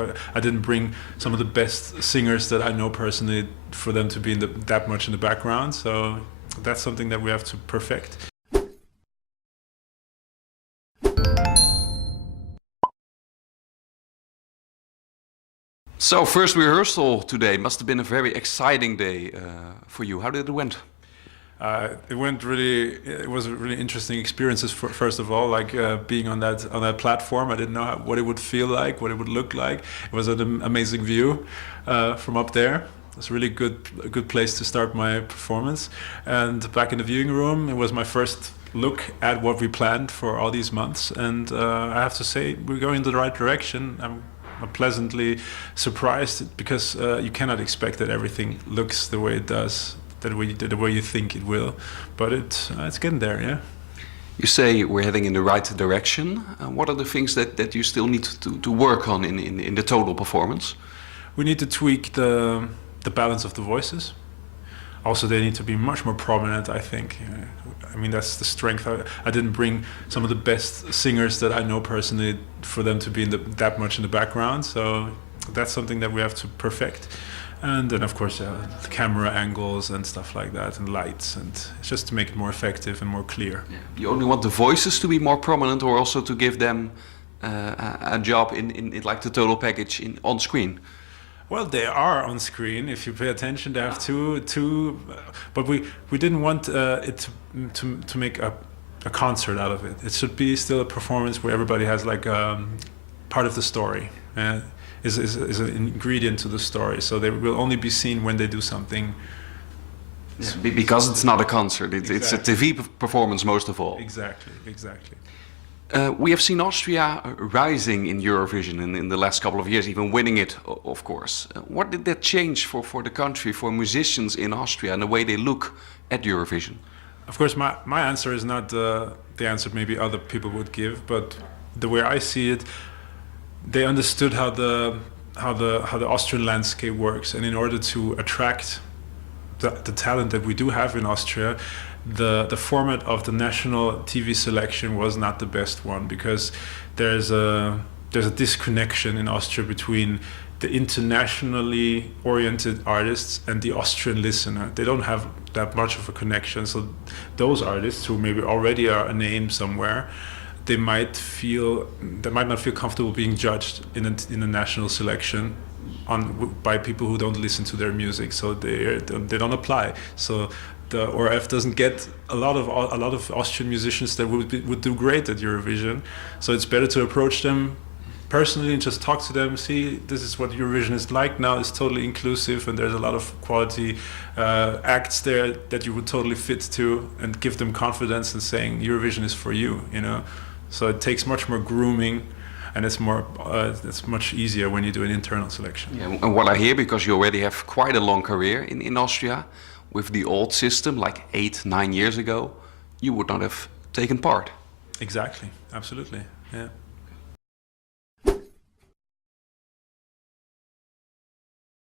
I didn't bring some of the best singers that I know personally for them to be that much in the background, so that's something that we have to perfect. So, first rehearsal today must have been a very exciting day for you. How did it went? It was a really interesting experiences. First of all, like being on that platform, I didn't know what it would feel like, what it would look like. It was an amazing view from up there. It was a really a good place to start my performance. And back in the viewing room, it was my first look at what we planned for all these months. And I have to say, we're going in the right direction. I'm pleasantly surprised because you cannot expect that everything looks the way it does, the way you think it will, but it's getting there, yeah. You say we're heading in the right direction. What are the things that you still need to work on in the total performance? We need to tweak the balance of the voices. Also, they need to be much more prominent, I think. I mean, that's the strength. I didn't bring some of the best singers that I know personally for them to be that much in the background, so that's something that we have to perfect. And then, of course, the camera angles and stuff like that, and lights, and it's just to make it more effective and more clear. Yeah. You only want the voices to be more prominent, or also to give them a job in like the total package on screen? Well, they are on screen. If you pay attention, they have two. But we didn't want it to make a concert out of it. It should be still a performance where everybody has like part of the story. Is an ingredient to the story, so they will only be seen when they do something. Yeah, because it's not a concert, it's a TV performance most of all. Exactly. We have seen Austria rising in Eurovision in the last couple of years, even winning it, of course. What did that change for the country, for musicians in Austria, and the way they look at Eurovision? Of course, my answer is not the answer maybe other people would give, but the way I see it, they understood how the Austrian landscape works, and in order to attract the talent that we do have in Austria, the format of the national TV selection was not the best one, because there's a disconnection in Austria between the internationally oriented artists and the Austrian listener. They don't have that much of a connection, so those artists who maybe already are a name somewhere, they might not feel comfortable being judged in a national selection by people who don't listen to their music, so they don't apply. So the ORF doesn't get a lot of Austrian musicians that would do great at Eurovision. So it's better to approach them personally and just talk to them. See, this is what Eurovision is like now. It's totally inclusive, and there's a lot of quality acts there that you would totally fit to, and give them confidence in saying Eurovision is for you. You know. So it takes much more grooming, and it's much easier when you do an internal selection. Yeah, and what I hear, because you already have quite a long career in Austria, with the old system, like 8-9 years ago, you would not have taken part. Exactly, absolutely, yeah.